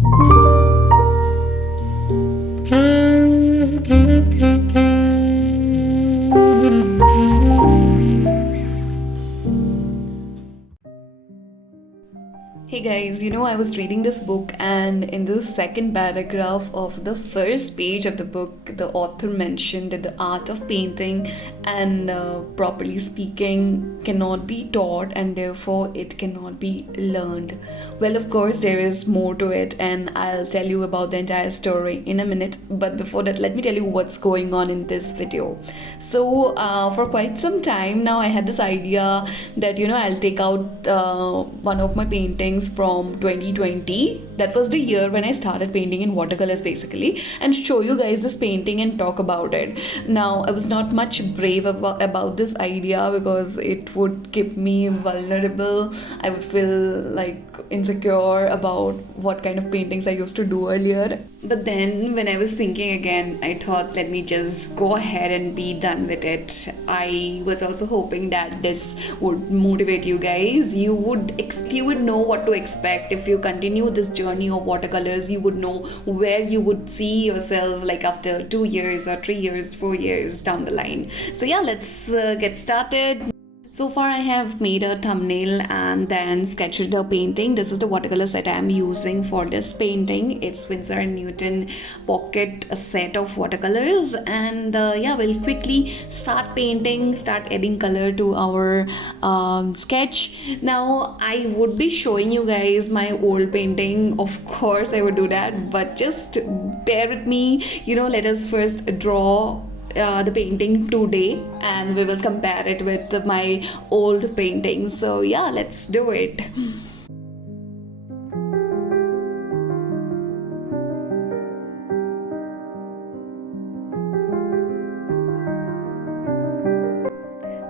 Hey guys, I was reading this book, and in the second paragraph of the first page of the book, the author mentioned that the art of painting and properly speaking cannot be taught, and therefore it cannot be learned. Well, of course, there is more to it, and I'll tell you about the entire story in a minute. But before that, let me tell you what's going on in this video. So, for quite some time now, I had this idea that I'll take out one of my paintings from 2020. That was the year when I started painting in watercolors basically, and show you guys this painting and talk about it. Now, I was not much brave about this idea because it would keep me vulnerable. I would feel like insecure about what kind of paintings I used to do earlier. But then when I was thinking again, I thought, let me just go ahead and be done with it. I was also hoping that this would motivate you guys. You would know what to expect. If you continue this journey of watercolors, you would know where you would see yourself like after 2 years or 3 years, 4 years down the line. So yeah, let's get started. So far I have made a thumbnail and then sketched a painting. This is the watercolor set I am using for this painting. It's Winsor & Newton pocket set of watercolors, and we'll quickly start painting, start adding color to our sketch. Now I would be showing you guys my old painting. Of course I would do that, but just bear with me. Let us first draw the painting today, and we will compare it with my old paintings. So yeah, let's do it.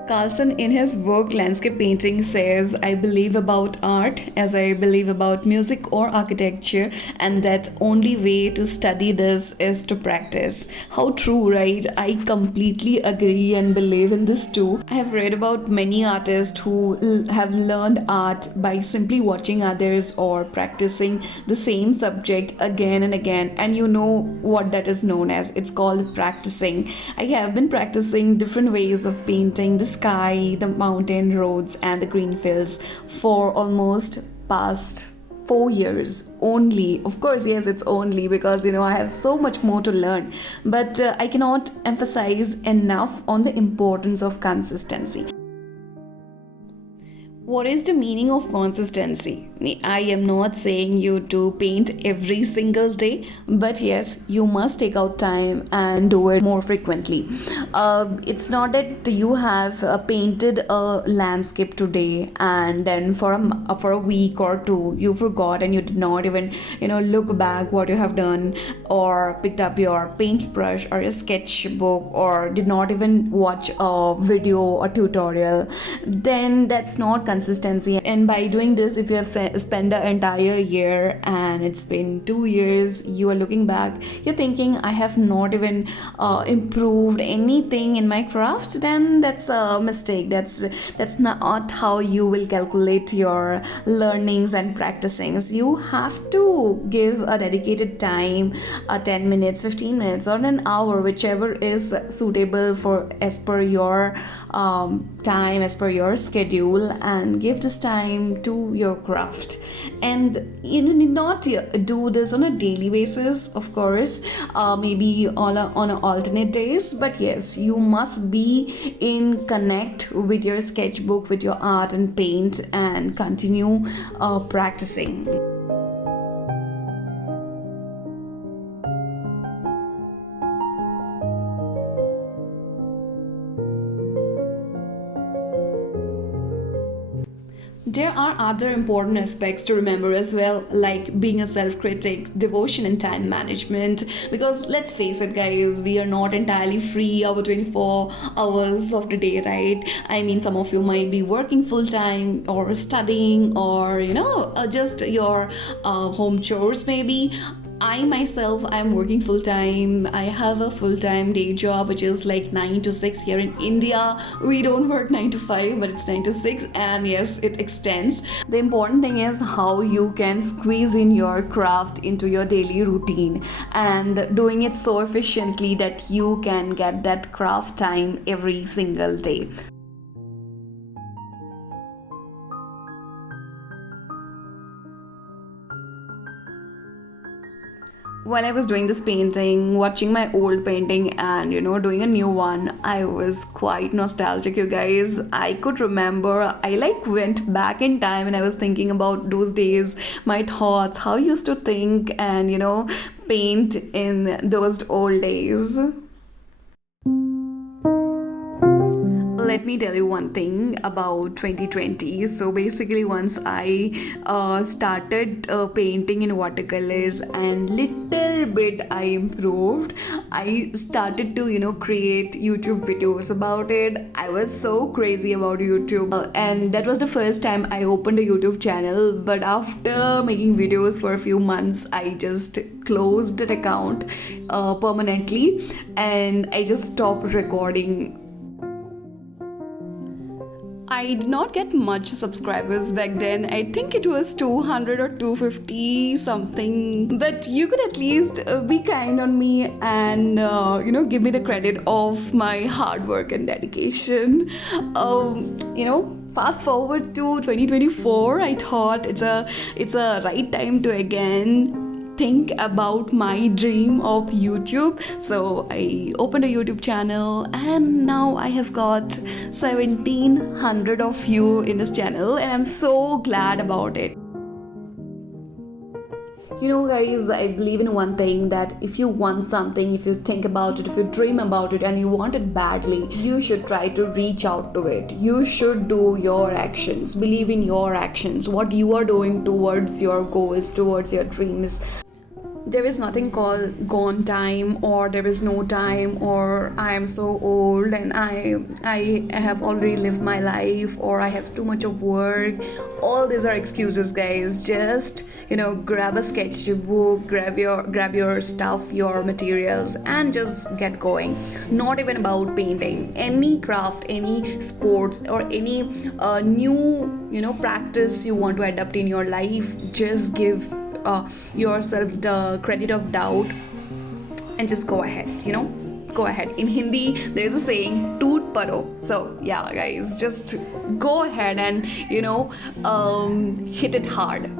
Carlson, in his book Landscape Painting, says, I believe about art as I believe about music or architecture, and that only way to study this is to practice. How true, right? I completely agree and believe in this too. I have read about many artists who have learned art by simply watching others or practicing the same subject again and again, and you know what that is known as. It's called practicing. I have been practicing different ways of painting the sky, the mountain roads, and the green fields for almost past 4 years only. Of course, yes, it's only because I have so much more to learn, but I cannot emphasize enough on the importance of consistency. What is the meaning of consistency? I am not saying you to paint every single day, but yes, you must take out time and do it more frequently. It's not that you have painted a landscape today and then for a week or two you forgot and you did not even look back what you have done, or picked up your paintbrush or your sketchbook, or did not even watch a video or tutorial. Then that's not consistency. And by doing this, if you have spent the entire year and it's been 2 years, you are looking back, you're thinking, I have not even improved anything in my craft, then that's a mistake. That's not how you will calculate your learnings and practicings. You have to give a dedicated time, 10 minutes, 15 minutes, or an hour, whichever is suitable for as per your time, as per your schedule, and give this time to your craft. And you need not do this on a daily basis, of course, maybe on an alternate days, but yes, you must be in connect with your sketchbook, with your art and paint, and continue practicing. There are other important aspects to remember as well, like being a self-critic, devotion and time management, because let's face it guys, we are not entirely free our 24 hours of the day, right? I mean, some of you might be working full-time or studying, or just your home chores maybe. I myself, I'm working full time. I have a full time day job, which is like 9 to 6 here in India. We don't work 9 to 5, but it's 9 to 6, and yes, it extends. The important thing is how you can squeeze in your craft into your daily routine and doing it so efficiently that you can get that craft time every single day. While I was doing this painting, watching my old painting and doing a new one, I was quite nostalgic, you guys. I could remember, I like went back in time and I was thinking about those days, my thoughts, how I used to think and paint in those old days. Let me tell you one thing about 2020. So basically, once I started painting in watercolors and little bit I improved, I started to create YouTube videos about it. I was so crazy about YouTube, and that was the first time I opened a YouTube channel. But after making videos for a few months, I just closed that account permanently, and I just stopped recording. I did not get much subscribers back then. I think it was 200 or 250 something. But you could at least be kind on me and give me the credit of my hard work and dedication. Fast forward to 2024, I thought it's a right time to again think about my dream of YouTube. So I opened a YouTube channel and now I have got 1700 of you in this channel, and I'm so glad about it. Guys, I believe in one thing, that if you want something, if you think about it, if you dream about it and you want it badly, you should try to reach out to it. You should do your actions, believe in your actions, what you are doing towards your goals, towards your dreams. There is nothing called gone time, or there is no time, or I am so old and I have already lived my life, or I have too much of work. All these are excuses, guys. Just grab a sketchbook, grab your stuff, your materials, and just get going. Not even about painting, any craft, any sports, or any new practice you want to adapt in your life. Just give yourself the credit of doubt and just go ahead. Go ahead. In Hindi there's a saying, toot paro. So yeah, guys, just go ahead and hit it hard.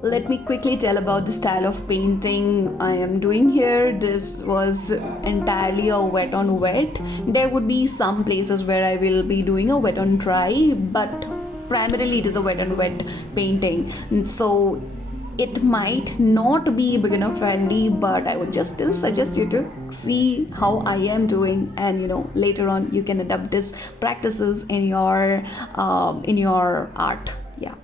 Let me quickly tell about the style of painting I am doing here. This was entirely a wet on wet. There would be some places where I will be doing a wet on dry, but primarily it is a wet on wet painting. So it might not be beginner friendly, but I would just still suggest you to see how I am doing, and later on you can adapt these practices in your art. Yeah.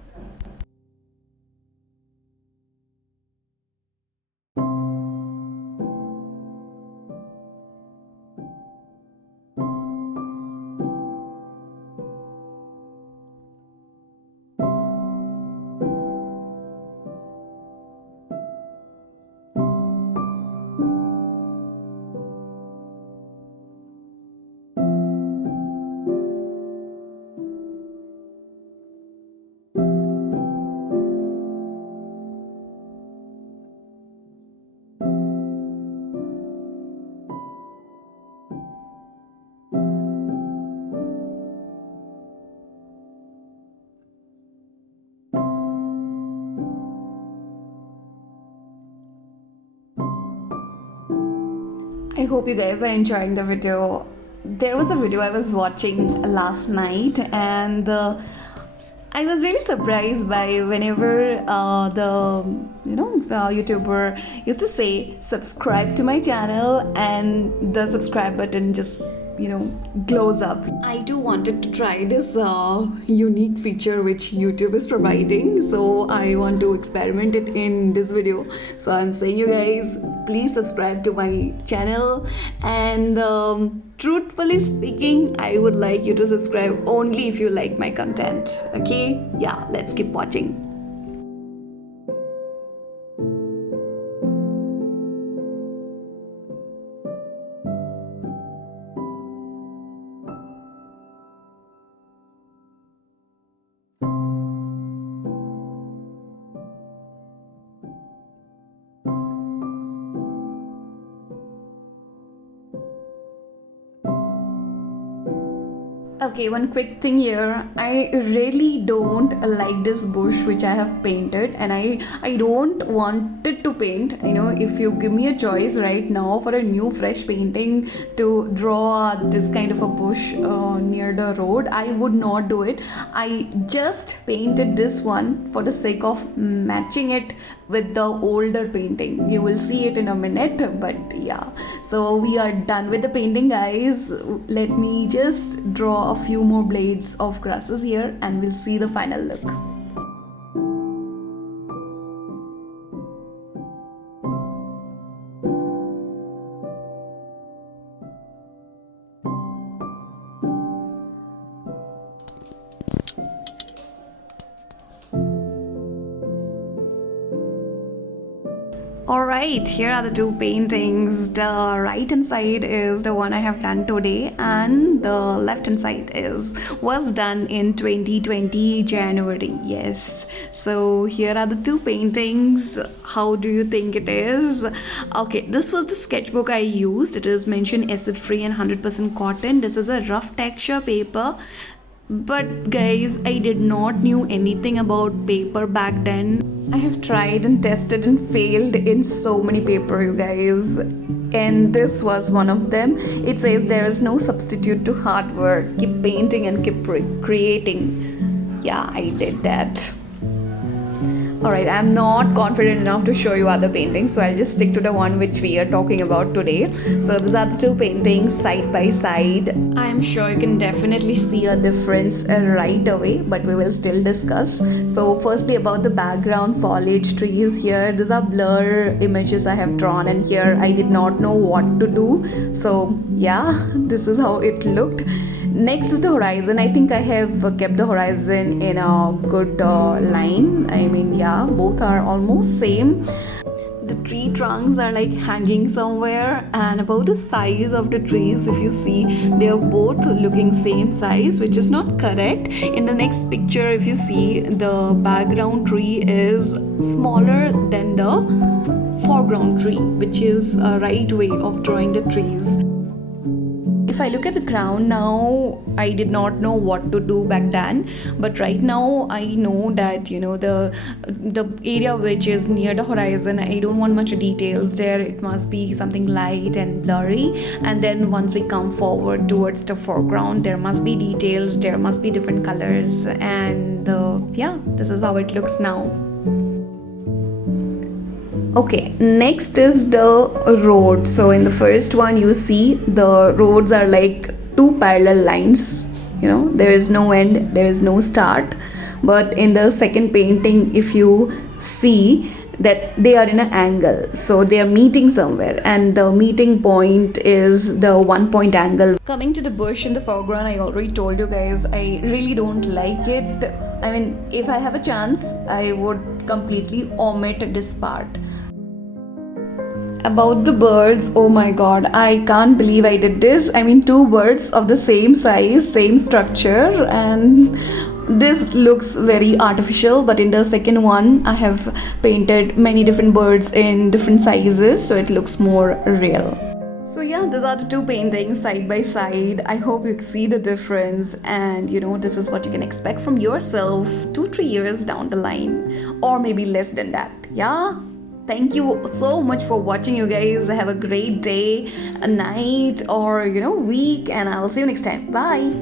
I hope you guys are enjoying the video. There was a video I was watching last night, and I was really surprised by whenever the YouTuber used to say subscribe to my channel, and the subscribe button just glows up. I too wanted to try this unique feature which YouTube is providing, so I want to experiment it in this video. So I'm saying, you guys, please subscribe to my channel, and truthfully speaking, I would like you to subscribe only if you like my content. Okay, yeah, let's keep watching. Okay, one quick thing here. I really don't like this bush which I have painted, and I don't want it to paint. If you give me a choice right now for a new fresh painting to draw this kind of a bush near the road, I would not do it. I just painted this one for the sake of matching it with the older painting. You will see it in a minute, but yeah. So we are done with the painting, guys. Let me just draw a few more blades of grasses here and we'll see the final look. Alright, here are the two paintings. The right hand side is the one I have done today, and the left hand side was done in 2020 January. Yes. So here are the two paintings. How do you think it is? Okay, this was the sketchbook I used. It is mentioned acid free and 100% cotton. This is a rough texture paper. But guys, I did not knew anything about paper back then. I have tried and tested and failed in so many paper, you guys, and this was one of them. It says there is no substitute to hard work. Keep painting and keep creating. Yeah, I did that. Alright, I'm not confident enough to show you other paintings, so I'll just stick to the one which we are talking about today. So these are the two paintings side by side. I'm sure you can definitely see a difference right away, but we will still discuss. So firstly, about the background foliage trees here. These are blur images I have drawn, and here I did not know what to do. So yeah, this is how it looked. Next is the horizon. I think I have kept the horizon in a good line. I mean, yeah, both are almost same. The tree trunks are like hanging somewhere, and about the size of the trees, if you see, they are both looking same size, which is not correct. In the next picture, if you see, the background tree is smaller than the foreground tree, which is a right way of drawing the trees. If I look at the ground now, I did not know what to do back then, but right now I know that the area which is near the horizon, I don't want much details there. It must be something light and blurry, and then once we come forward towards the foreground, there must be details, there must be different colors, and yeah, this is how it looks now. Okay, next is the road. So in the first one, you see the roads are like two parallel lines. There is no end, there is no start. But in the second painting, if you see that they are in an angle, so they are meeting somewhere, and the meeting point is the 1 point angle. Coming to the bush in the foreground, I already told you guys, I really don't like it. I mean, if I have a chance, I would completely omit this part. About the birds, oh my god, I can't believe I did this. I mean, two birds of the same size, same structure, and this looks very artificial. But in the second one, I have painted many different birds in different sizes, so it looks more real. So yeah, these are the two paintings side by side. I hope you see the difference, and this is what you can expect from yourself 2-3 years down the line, or maybe less than that. Yeah. Thank you so much for watching, you guys. Have a great day, a night, or week, and I'll see you next time. Bye.